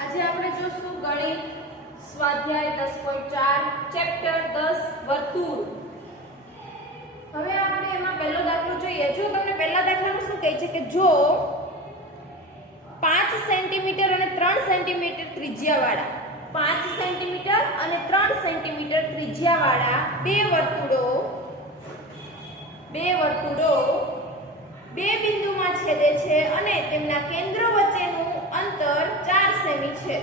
આજે આપણે જોશું ગણિત સ્વાધ્યાય 10.4 ચેપ્ટર 10 વર્તુળ। હવે આપણે એમાં પહેલો દાખલો જોઈએ। જો તમને પહેલા દાખલામાં શું કહે છે કે જો 5 સેન્ટીમીટર અને 3 સેન્ટીમીટર ત્રિજ્યાવાળા 5 સેન્ટીમીટર અને 3 સેન્ટીમીટર ત્રિજ્યાવાળા બે વર્તુળો બે બિંદુમાં છેદે છે અને તેમના કેન્દ્ર વચ્ચેનું અંતર 4 સેમી છે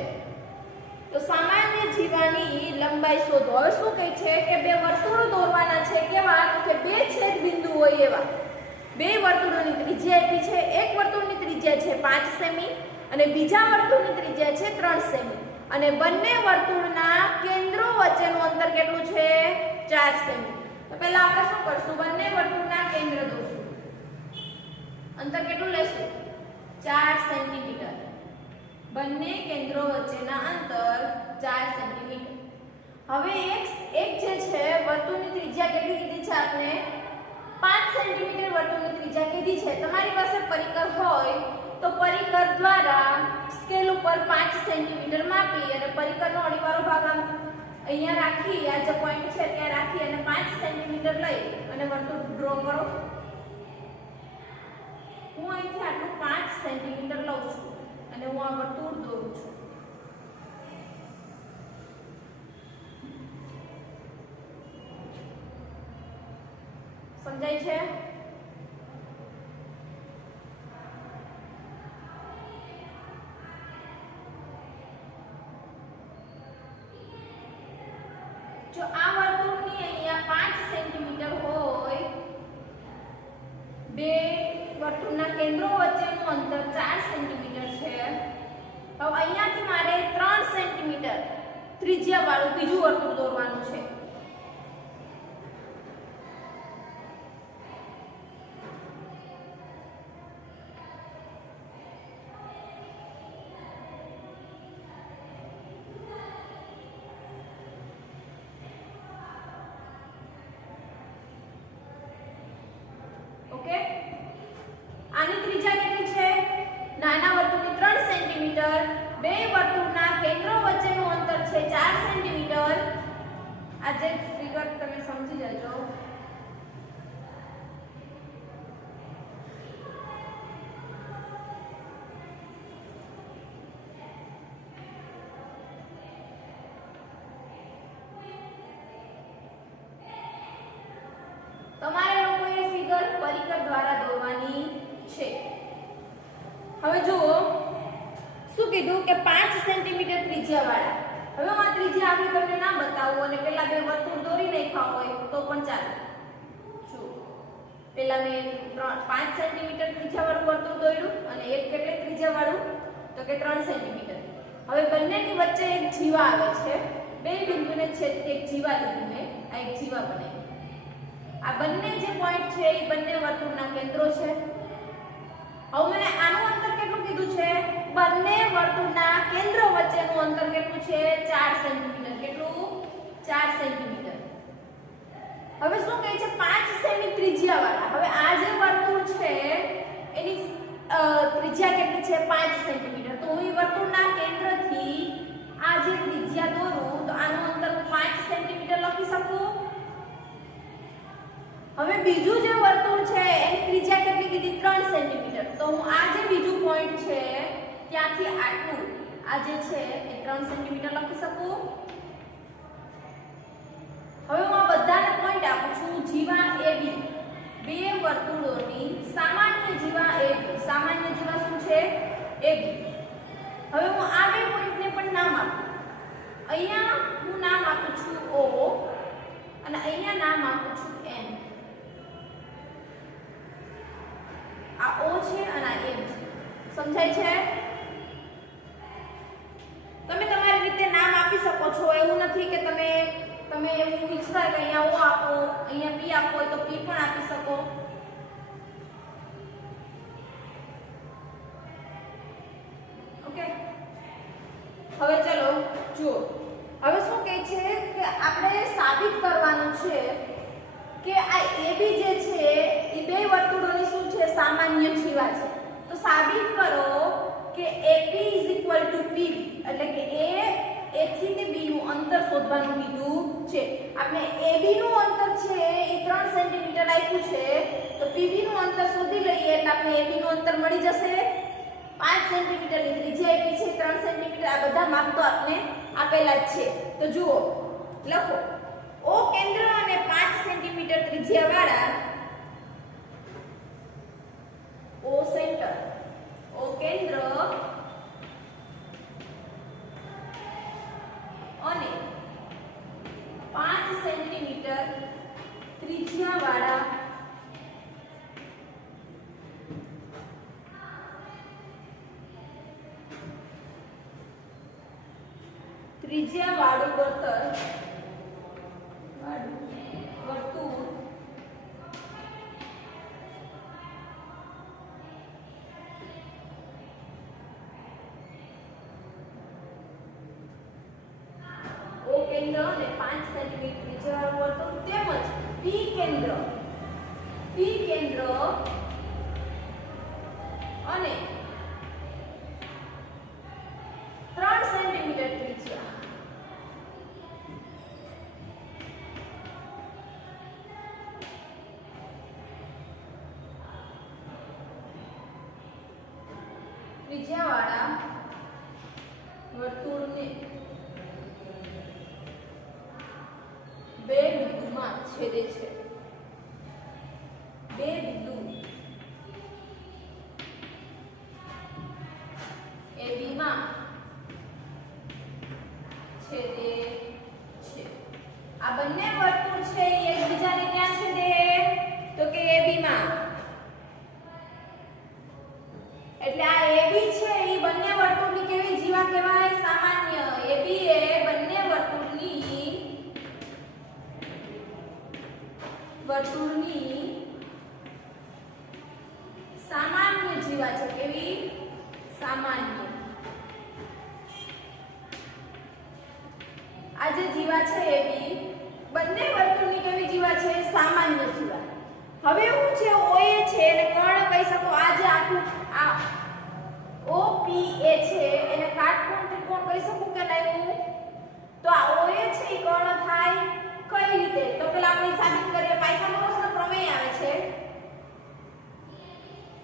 તો સામાન્ય જીવાની લંબાઈ શોધો। હવે શું કહે છે કે બે વર્તુળો દોરવાના છે, કેવા તો કે બે છેદ બિંદુ હોય એવા। બે વર્તુળોની ત્રિજ્યા આપી છે, એક વર્તુળની ત્રિજ્યા છે 5 સેમી અને બીજા વર્તુળની ત્રિજ્યા છે 3 સેમી અને બંને વર્તુળના કેન્દ્રો વચ્ચેનું અંતર કેટલું છે 4 સેમી। તો પહેલા આપણે શું કરશું, બંને વર્તુળના કેન્દ્ર દોરશું। અંતર કેટલું લેશું 4 સેન્ટીમીટર। બંને કેન્દ્રો વચ્ચેના અંતર 4 સેન્ટીમીટર। હવે એક જે છે વર્તુળની ત્રિજ્યા કેટલી કીધી છે આપણે 5 સેન્ટીમીટર વર્તુળની ત્રિજ્યા કીધી છે। તમારી પાસે પરિકર હોય તો પરિકર દ્વારા સ્કેલ ઉપર 5 સેન્ટીમીટર માપી અને પરિકરનો અણીવાળો ભાગ અહીંયા રાખી, આ જે પોઈન્ટ છે ત્યાં રાખી અને 5 સેન્ટીમીટર લઈ અને વર્તુળ ડ્રો કરો। હું અહીંથી આટલું 5 સેન્ટીમીટર લઉં છું અને હું આ વર્તુળ દોરું છું। સમજાય છે? જો આ વર્તુળની અહીંયા 5 સેન્ટીમીટર હોય, બે વર્તુળના કેન્દ્રો વચ્ચેનું અંતર 4 સેન્ટીમીટર છે, હવે અહીંયાથી મારે 3 સેન્ટીમીટર ત્રિજ્યાવાળું બીજું વર્તુળ દોરવાનું છે। ઓકે, આની ત્રિજ્યા કેટલી છે, નાના વર્તુળની 3 સેન્ટીમીટર, બે વર્તુળના કેન્દ્રો વચ્ચેનું અંતર છે 4 સેન્ટીમીટર। આ જે ફિગર તમે સમજી જજો। તમારે લોકોએ ફિગર પરિકર દ્વારા દોરવાની છે। હવે જુઓ શું કીધું કે 5 સેન્ટીમીટર ત્રિજ્યાવાળા, હવે હું આ ત્રિજ્યા આપણે તમને ના બતાવું અને પેલા બે વર્તુળ દોરી નાખ્યા હોય તો પણ ચાલે। જો પેલા મેં 5 સેન્ટીમીટર ત્રિજ્યાવાળું વર્તુળ દોર્યું અને એક કેટલી ત્રિજ્યાવાળું તો કે 3 સેન્ટીમીટર। હવે બંનેની વચ્ચે એક જીવા આવે છે, બે બિંદુને છેદતી એક જીવા લીધી મેં, આ એક જીવા બનાવી। આ બંને જે પોઈન્ટ છે એ બંને વર્તુળના કેન્દ્રો છે। હવે મને આનું અંતર કેટલું કીધું છે, બંને વર્તુળના કેન્દ્રો વચ્ચેનું અંતર કેટલું છે 4 સેન્ટીમીટર। કેટલું 4 સેન્ટીમીટર। હવે શું કહે છે 5 સેમી ત્રિજ્યાવાળા, હવે આ જે વર્તુળ છે એની ત્રિજ્યા કેટલી છે 5 સેન્ટીમીટર, તો હું એ વર્તુળના કેન્દ્રથી આ જે ત્રિજ્યા દોરું તો આનું અંતર 5 સેન્ટીમીટર લખી શકું। હવે બીજું જે વર્તુળ છે એની ત્રિજ્યા કેટલી કીધી 3 સેન્ટીમીટર, તો હું આ જે બીજું પોઈન્ટ છે ત્યાંથી આટલું આ જે છે એ 3 સેન્ટીમીટર લખી શકું। હવે હું આ બધાને પોઈન્ટ આપું છું જીવા AB, બે વર્તુળોની સામાન્ય જીવા AB, સામાન્ય જીવા શું છે AB। હવે હું આ બે પોઈન્ટને પણ નામ આપું, અહીંયા હું નામ આપું છું O અને અહીંયા નામ આપું છું N। આ O છે અને આ M છે, સમજાય છે? તમે તમારી રીતે નામ આપી શકો છો, એવું નથી કે તમે એવું ઈચ્છતા કે અહીંયા O આપો, અહીંયા P આપો હોય તો P પણ આપી શકો। ઓકે, હવે ચલો જુઓ, હવે શું કહે છે કે આપણે સાબિત કરવાનું છે કે આ AB જે છે એ બે વર્તુળોની શું છે સામાન્ય જીવા છે। તો સાબિત કરો કે AP PB શોધવાનું કીધું છે. આપણે AB નું અંતર છે એ 3 સેન્ટીમીટર આપ્યું છે, તો PB નું અંતર શોધી લઈએ એટલે આપણે AB નું અંતર મળી જશે 5 સેન્ટીમીટર ની ત્રિજ્યા આપી છે 3 સેન્ટીમીટર. આ બધા માપ તો આપણે આપેલા જ છે. તો જુઓ લખો O કેન્દ્ર અને 5 સેન્ટીમીટર ત્રિજ્યા વાળા O સેન્ટર, O કેન્દ્ર અને 5 સેન્ટીમીટર ત્રિજ્યા વાળા વર્તુળ O કેન્દ્ર અને 5 સેન્ટીમીટર ત્રિજ્યાવાળું વર્તુળ તેમજ P કેન્દ્ર અને 3 સેન્ટીમીટર ત્રિજ્યા ત્રિજ્યાવાળા વર્તુળને બે બિંદુમાં છેદે છે. બે બિંદુ AB માં છેદે છે. આ બંને વર્તુળ છે એ એકબીજાને ક્યાં છેદે? તો કે AB માં. એટલે આ AB છે એ બંને વર્તુળની કેવી જીવા કહેવાય? સામાન્ય. AB એ બંને વર્તુળની સામાન્ય જીવા છે. કેવી? સામાન્ય. આ જે જીવા છે AB બંને વર્તુળની કેવી જીવા છે? સામાન્ય જીવા. હવે હું છે OA છે એને કર્ણ કહી શકો. આ જે આખું આ OPA છે એને કાટકોણ ત્રિકોણ કહી શકું કે નહીં? તો આ OA છે એ કર્ણ થાય કઈ રીતે? તો પેલા આપણે સાબિત કરીએ. પાયથાગોરસનો પ્રમેય આવે છે.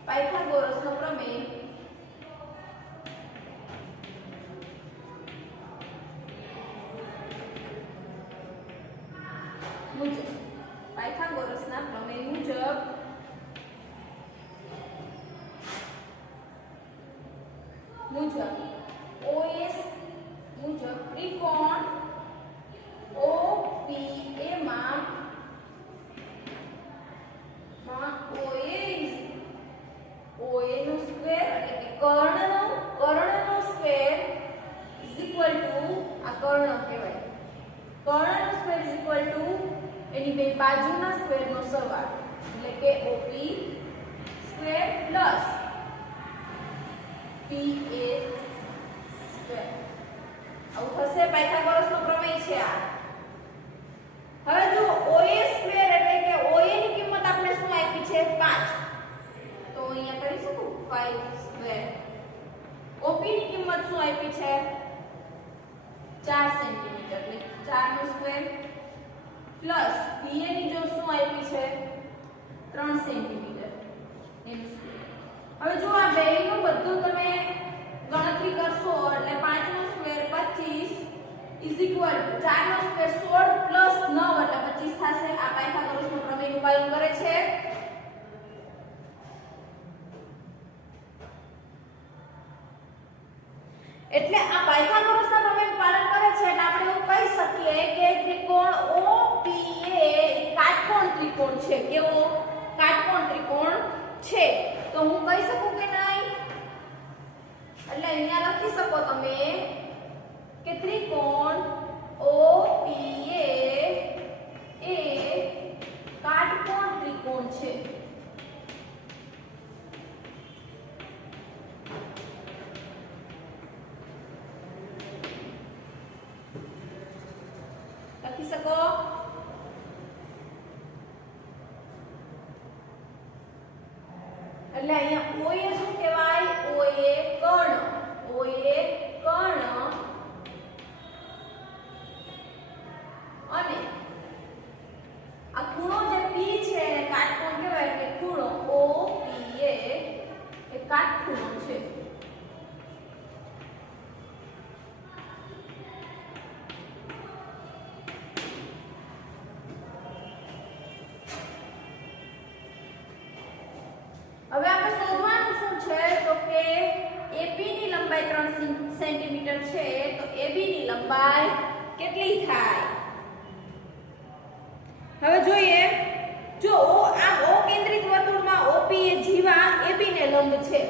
પાયથાગોરસનો પ્રમેય મુજબ પાયથાગોરસના પ્રમેય મુજબ OS મુજબ ત્રિકોણ OPA માં OA નો સ્ક્વેર એટલે કે કર્ણનો સ્ક્વેર ઇઝ ઇક્વલ ટુ આ કર્ણ કહેવાય. કર્ણનો સ્ક્વેર ઇઝ ઇક્વલ ટુ એની બે બાજુના સ્ક્વેરનો સરવાળો એટલે કે OP square plus PA square. આવું થશે. પાયથાગોરસનો પ્રમેય છે આ. હવે જો OA સ્ક્વેર એટલે કે OA ની કિંમત આપણે શું આપી છે? 5. તો અહીંયા કરી શકું 5 સ્ક્વેર. OP ની કિંમત શું આપી છે? 4 સેન્ટીમીટર એટલે 4 નો સ્ક્વેર પ્લસ PA ની જો શું આપી છે? 3 સેન્ટીમીટર એનું સ્ક્વેર. હવે જો આ બેયનું બધું તમે ગણતરી કરશો એટલે 5 નો સ્ક્વેર 25 ઇઝ ઇક્વલ ટુ 4 નો સ્ક્વેર 16 પ્લસ 9 એટલે 25 થશે. આ પાયથાગોરસનો પ્રમેયનું પાલન કરે છે. એટલે આ પાયથાગોરસના પ્રમેયનું પાલન કરે છે એટલે આપણે એવું કહી શકીએ કે ત્રિકોણ OPA કાટકોણ ત્રિકોણ છે. કેવો? કાટકોણ ત્રિકોણ છે. તો હું કહી શકું કે નહીં? એટલે અહીંયા લખી શકો તમે કે ત્રિકોણ OPA એ કાટકોણ ત્રિકોણ છે. લખી શકો. એટલે અહીંયા OA શું કહેવાય? OA કર્ણ. OA કર્ણ સેન્ટીમીટર છે તો AB ની લંબાઈ કેટલી થાય? હવે જોઈએ, જો આ O કેન્દ્રિત વર્તુળમાં OP એ જીવા AB ને લંબ છે.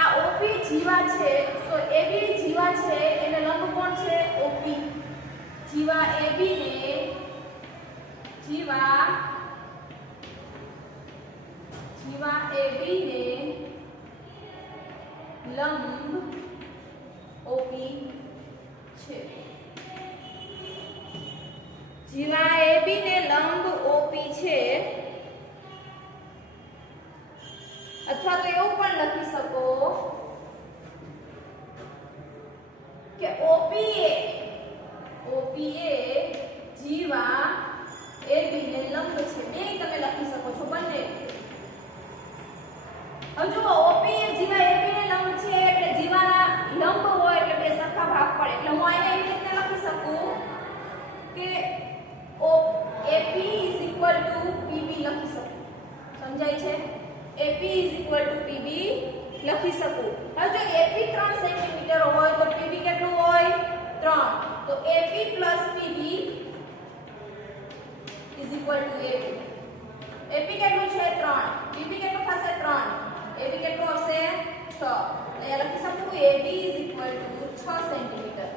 આ OP જીવા છે તો AB જીવા છે એને લંબ કોણ છે? OP. જીવા AB ને જીવા AB ને લંબ OP છે. જીવા AB ને લંબ OP છે, અથવા તો એવું પણ લખી શકો કે OP એ જીવા AB ને લંબ છે. બે તમે લખી શકો છો બંને. હવે જો OP એ જીવા AB ને લંબ છે એટલે જીવાના લંબ હોય એટલે બે સરખા ભાગ પડે. એટલે હું અહીંયા એવી રીતે લખી શકું કે AP PB લખી શકું. સમજાય છે? AP PB લખી શકું. હવે જો AP 3 સેન્ટીમીટર હોય તો PB કેટલું હોય? 3. તો AP PB AP કેટલું છે? 3. PB કેટલું થશે? 3. AB કેટલું આવશે? 6. અહીંયા લખી શકું AB 6 સેન્ટીમીટર.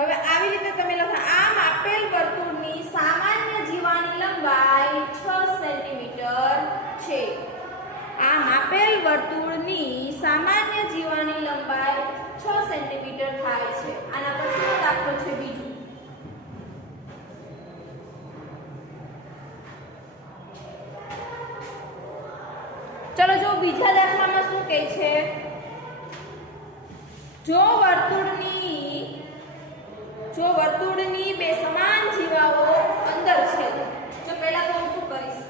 હવે આવી રીતે તમે લખો, આમ આપેલ વર્તુળની સામાન્ય જીવાની લંબાઈ 6 સેન્ટીમીટર છે. આમ આપેલ વર્તુળની સામાન્ય જીવાની લંબાઈ 6 સેન્ટીમીટર થાય છે. આના પછીનો દાખલો છે બીજો. ચલો જો બીજા દાખલામાં શું કહે છે? જો વર્તુળની બે સમાન જીવાઓ અંદર છે. જો પહેલા તો હું શું કરીશ?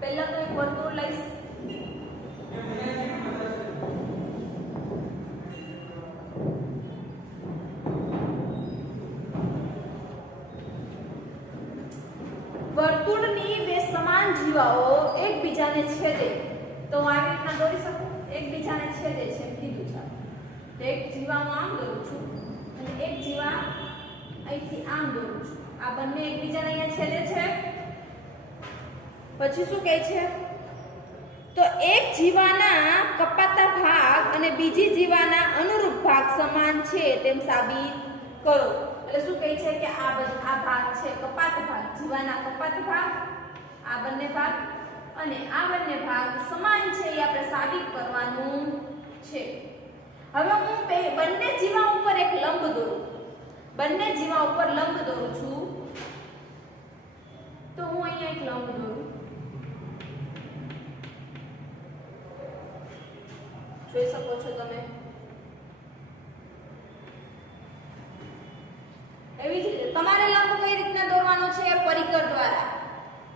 પહેલા તો એક વર્તુળ લઈશ. વર્તુળની બે સમાન જીવાઓ એકબીજાને છેદે તો હું આવી રીતના દોરી શકું. એકબીજાને છેદે છે કીધું છે. તો એક જીવા હું આમ દોરું છું અને એક જીવા અહીંથી આમ દોરું છું. આ બંને એકબીજાને અહીંયા છેદે છે. પછી શું કહે છે? તો એક જીવાના કપાતા ભાગ અને બીજી જીવાના અનુરૂપ ભાગ સમાન છે તેમ સાબિત કરો. એટલે શું કહે છે કે આ ભાગ છે કપાત ભાગ, જીવાના કપાત ભાગ, આ બંને ભાગ અને આ બંને ભાગ સમાન છે એ આપણે સાબિત કરવાનું છે. હવે હું બંને જીવા ઉપર એક લંબ દોરું. બંને જીવા ઉપર લંબ દોરું છું. તો હું અહીંયા એક લંબ દોરું. જોઈ શકો છો તમે. એવી જ રીતે તમારે લંબ કઈ રીતના દોરવાનો છે? પરિકર દ્વારા.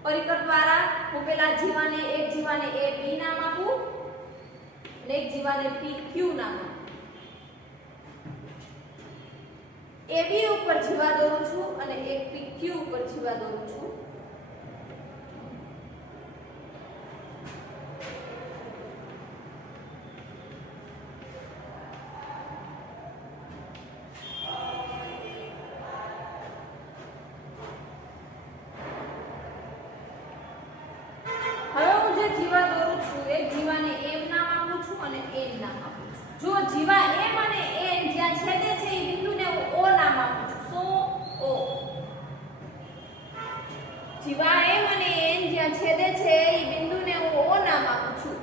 પરિકર દ્વારા હું પેલા જીવાને એક જીવાને AB નામ આપું અને એક જીવાને PQ નામ આપું. AB ઉપર જીવા દોરું છું અને એક PQ ઉપર જીવા દોરું છું. જીવા દોરું છું, એક જીવાને M નામ આપું છું અને N નામ આપું છું. જો જીવા M અને N જ્યાં છેદે છે એ બિંદુને હું O નામ આપું છું. સો O. જીવા M અને N જ્યાં છેદે છે એ બિંદુને હું O નામ આપું છું.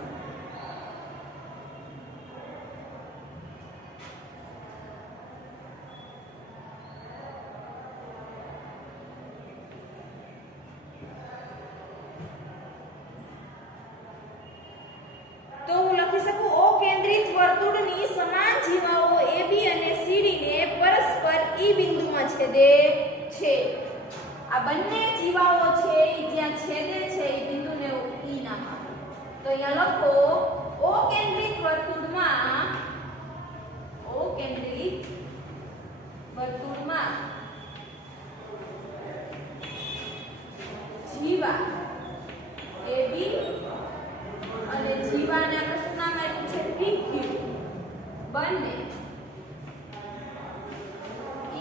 વર્તુળની સમાન જીવાઓ AB અને CD ને પરસ્પર E બિંદુમાં છેદે છે. આ બંને જીવાઓ છે જ્યાં છેદે છે એ બિંદુને હું E નામ આપું. તો અહીંયા લખો O કેન્દ્રિત વર્તુળમાં બંને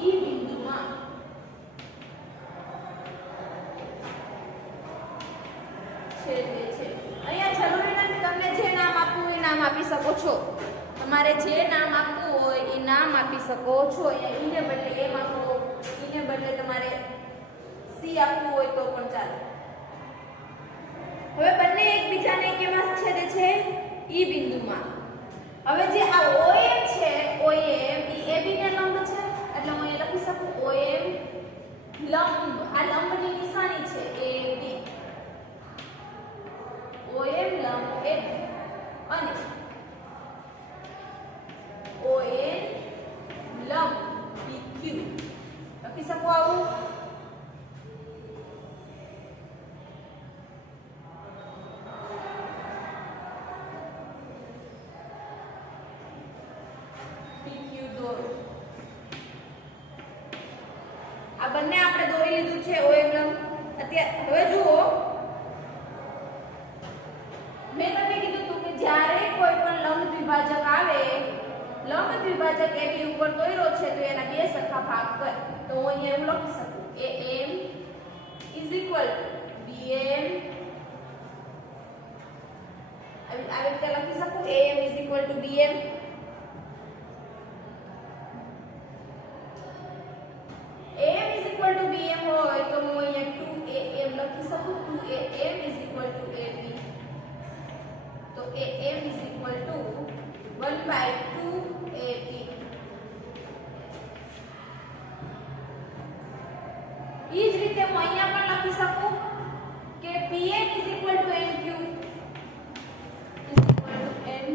ઈ બિંદુમાં છેદે છે. અહીંયા જરૂરી નથી તમને જે નામ આપવું એ નામ આપી શકો છો. તમારે જે નામ આપવું હોય એ નામ આપી શકો છો. અહીંયા ઈને બદલે એમ આપો, ઈને બદલે તમારે સી આપવું હોય તો પણ ચાલે. હવે બંને એકબીજાને કેમાં છેદે છે? ઈ બિંદુમાં. હવે જે આ OM છે, OM ઈ AB ને લંબ છે, એટલે હું અહીં લખી શકું OM લંબ. આ લંબની નિશાની છે AB. OM લંબ AB અને ON લંબ PQ લખી શકું આવું. આ બંને આપણે દોરી લીધું છે OM લંબ. અત્યારે હવે જુઓ, મેં તમને કીધું હતું કે જ્યારે કોઈ પણ લંબ દ્વિભાજક આવે, લંબ દ્વિભાજક AB ઉપર દોર્યો છે તો એના બે સરખા ભાગ કર. તો હું અહીંયા એવું લખી શકું AM BM આવી રીતે લખી શકું AM BM. BM હોય તો હું અહીંયા 2AM લખી શકું. 2AM AB. તો AM 1/2 AB. ઈ જ રીતે હું અહીંયા પણ લખી શકું કે PN NQ N.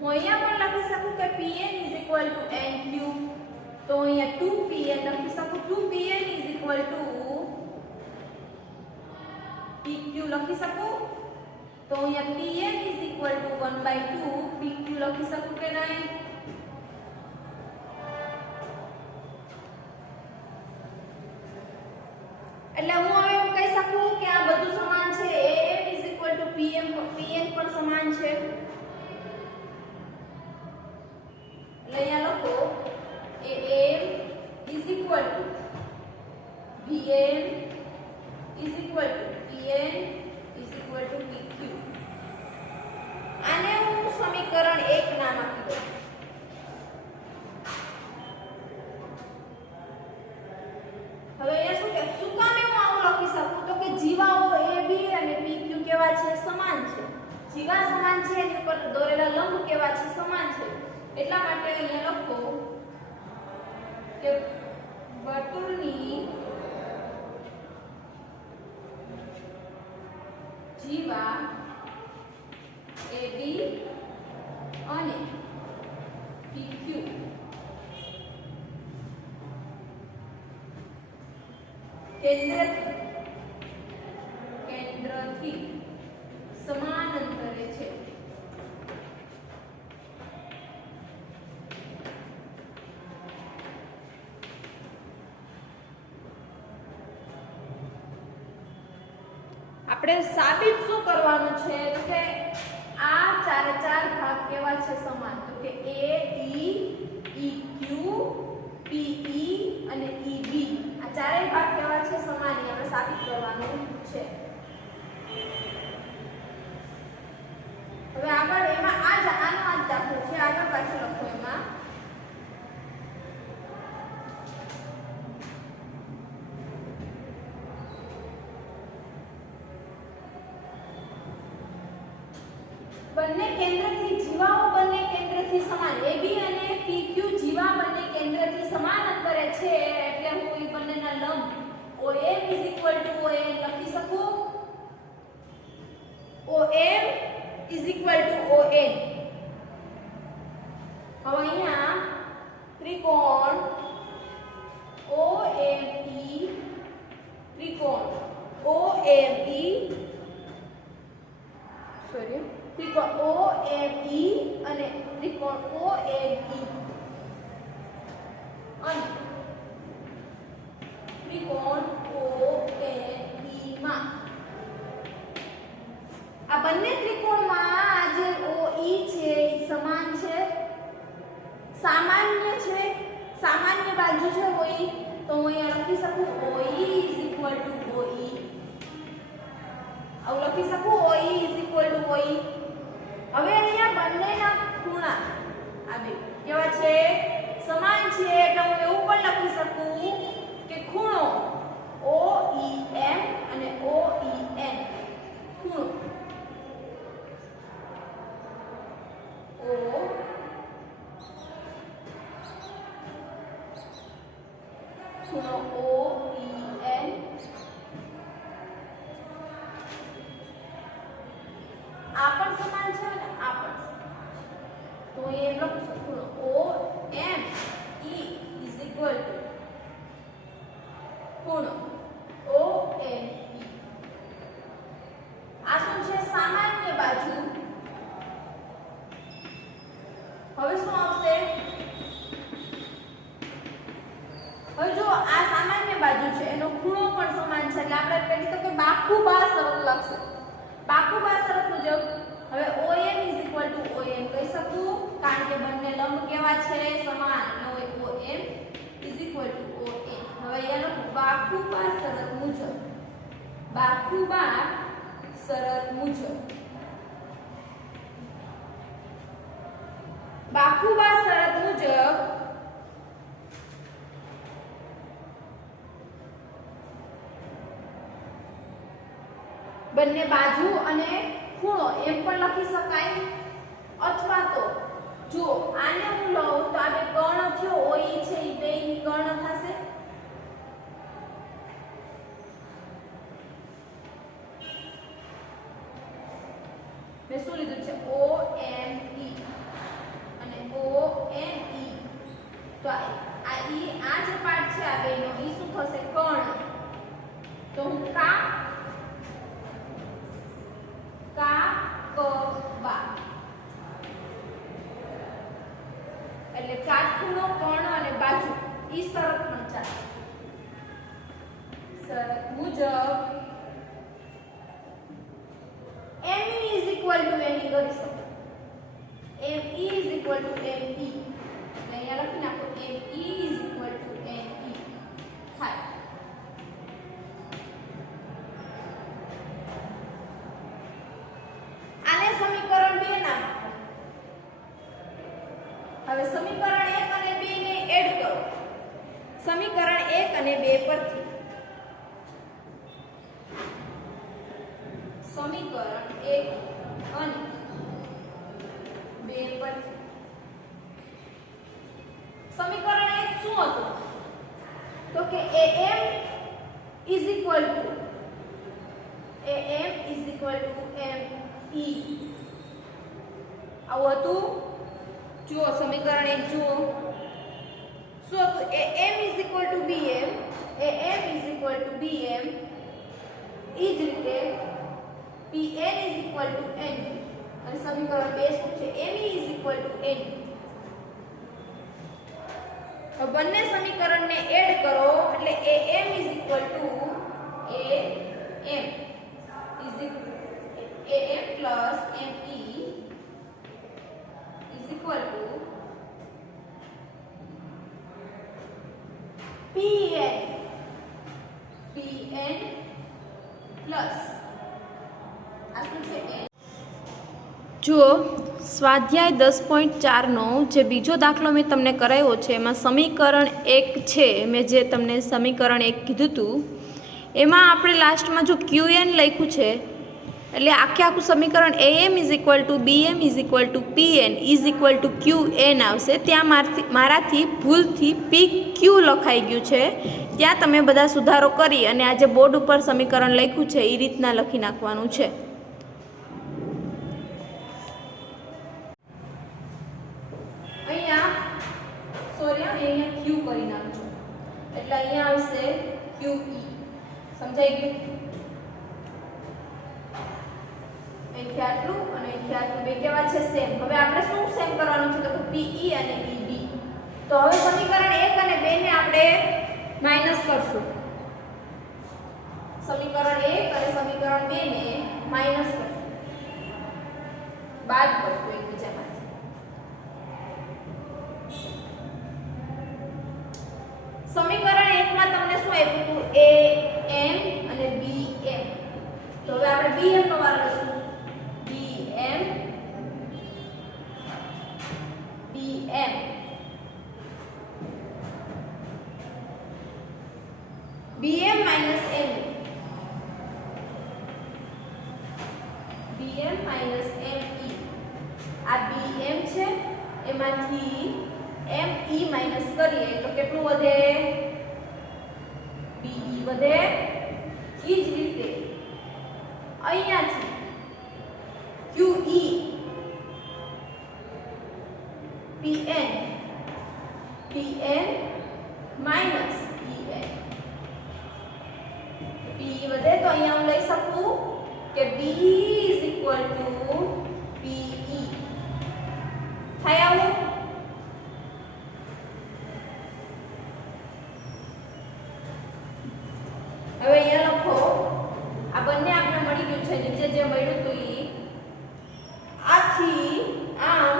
હું અહીંયા પણ લખી શકું કે PN NQ. તો અહીંયા 2PN લખી શકું. 2PN PQ લખી શકું. તો અહીંયા PN 1/2 PQ લખી શકું કે નહીં? એટલે હું હવે એવું કહી શકું કે આ બધું સમાન છે. AM PN પણ સમાન છે. અહીંયા લખો AM BM PN PQ. આને હું સમીકરણ 1 નામ આપી દઉં. હવે અહીંયા શું કામ હું આવું લખી શકું? તો કે જીવાઓ AB અને PQ કેવા છે? સમાન છે. જીવા સમાન છે, એની ઉપર દોરેલા લંબ કેવા છે? સમાન છે. એટલા માટે અહીંયા લખો કે વર્તુળની જીવા AB અને PQ કેન્દ્રથી સમાન અંતરે છે. આપણે સાબિત શું કરવાનું છે? તો કે આ ચારે ચાર ભાગ કેવા છે? સમાન. તો કે AE EQ PE અને EB આ ચારેય ભાગ કેવા છે? સમાન. એ આપણે સાબિત કરવાનું છે. હવે આગળ એમાં આનો આ દાખલો છે. આગળ પાછળ લખો. એમાં બંને કેન્દ્રથી જીવાઓ બંને કેન્દ્રથી સમાન. AB અને PQ જીવા બંને કેન્દ્રથી સમાન અંતરે છે, એટલે હું એ બંનેના લંબ OM લખી શકું. OM ON. હવે અહીંયા ત્રિકોણ OME ત્રિકોણ OME ત્રિકોણ OME શકું OE OE, આવું લખી શકું OE OE. હવે અહીંયા બંનેના ખૂણા આ બે કેવા છે? સમાન છે. એટલે હું એવું પણ લખી શકું કે ખૂણો OEM અને OEN, ખૂણો OEN આ પણ સમાન છે અને આ પણ. તો એ લખું છું ખૂણો OME ખૂણો OME. આ શું છે? સામાન્ય બાજુ. હવે શું આવશે? હવે જો આ સામાન્ય બાજુ છે એનો ખૂણો પણ સમાન છે એટલે આપણે કહી તો કે બાકુબા શરત લાગશે. બાકુબા શરત મુજબ હવે OM ON કહી શકું કારણ કે બંને લંબ કેવા છે? સમાન. એટલે OM ON. હવે એનો બાકુબા શરત મુજબ, બાકુબા શરત મુજબ, બાકુબા શરત મુજબ બંને બાજુ અને ખૂણો એમ પણ લખી શકાય. અથવા તો જો આને હું લઉં તો આ બે કર્ણ થયો OE છે એ બેની કર્ણ થશે. મેં શું લીધું છે? OME અને ONE. તો આ જે પાર્ટ છે આ બેનો ઈ શું થશે? કર્ણ. તો હું કાકબા એટલે કાટખૂણો, કર્ણ અને બાજુ ઈ શરત પણ ચાલે. શરત મુજબ ME NE કરી શકો. ME ME અહીંયા લખી નાખો. ME NE થાય. આને સમીકરણ 2 નામ આપો. હવે સમીકરણ 1 અને 2 ને એડ કરો. સમીકરણ 1 અને 2 પરથી સમીકરણ 1 અને 2 પરથી સમીકરણ 1 શું હતું? તો કે AM ME આવું હતું. જુઓ સમીકરણ 1 જુઓ શું હતું? AM BM, BM ઈ જ રીતે PN NP અને સમીકરણ 2 શું છે? ME NE. હવે બંને સમીકરણને એડ કરો એટલે AM plus ME is equal to PN plus આ શું છે? જુઓ સ્વાધ્યાય 10.4 નો જે બીજો દાખલો મેં તમને કરાવ્યો છે એમાં સમીકરણ 1 છે. મેં જે તમને સમીકરણ 1 કીધું હતું એમાં આપણે લાસ્ટમાં જો QN લખ્યું છે એટલે આખું સમીકરણ AM BM PN QN આવશે. ત્યાં મારાથી ભૂલથી PQ લખાઈ ગયું છે. ત્યાં તમે બધા સુધારો કરી અને આ જે બોર્ડ ઉપર સમીકરણ લખ્યું છે એ રીતના લખી નાખવાનું છે. અહીંયા Q કરી નાખજો એટલે અહીંયા આવશે QE. સમજાઈ ગયું? અહીંથી આટલું અને અહીંથી આટલું બે કેવા છે? સેમ. હવે આપણે શું સેમ કરવાનું છે? તો PE અને EB. તો હવે સમીકરણ 1 અને 2 ને આપણે માઈનસ કરશું. સમીકરણ 1 અને સમીકરણ 2 ને માઈનસ કરશું, બાદ કરશું એકબીજામાંથી. સમીકરણ 1 માં તમને શું આપ્યું? BM BM minus ME BM minus ME આ BM છે એમાંથી ME માઈનસ કરીએ તો કેટલું વધે BE વધે ઈ જ રીતે અહીંયાથી QE PN minus EN PE વધે તો અહીંયા હું લઈ શકું કે BE is equal to PE થાય આવું હવે અહીંયા લખો આ બંને આપણે મળી ગયું છે નીચે જે મળ્યું હતું ઈ આથી આમ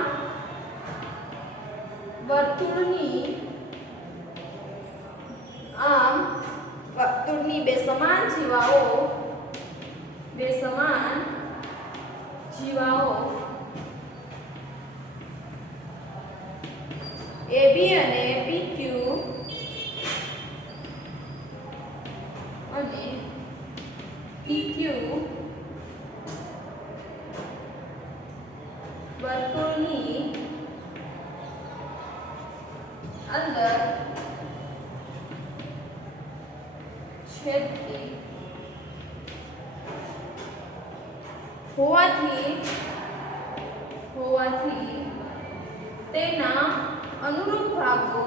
વર્તુળની બે સમાન જીવાઓ AB અને PQ અને PQ વર્તુળની અંદર છેદતી હોવાથી તેના અનુરૂપ ભાગો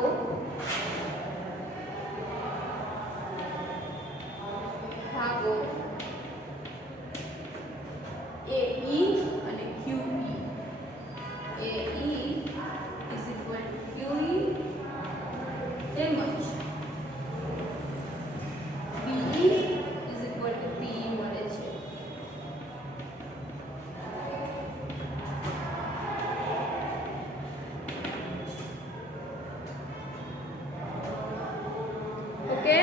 AE અને QE AE is equal to QE તેમજ BE is equal to PE મળે છે ઓકે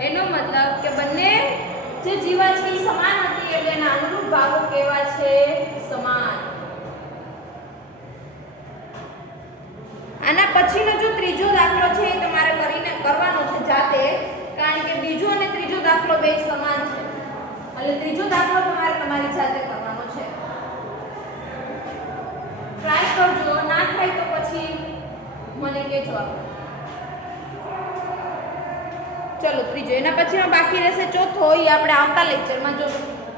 એનો મતલબ કે બંને જે જીવા છે એ સમાન હતી એટલે એના અનુરૂપ ભાગો કેવા છે સમાન આના પછીનો જો ત્રીજો દાખલો છે એ તમારે કરવાનો છે જાતે કારણ કે બીજો અને ત્રીજો દાખલો બે સમાન છે એટલે ત્રીજો દાખલો તમારે તમારી જાતે કરવાનો છે ટ્રાય કરજો ના થાય તો પછી મને કહેજો ચલો ત્રીજો એના પછીનો બાકી રહેશે ચોથો એ આપણે આવતા લેક્ચરમાં જોશું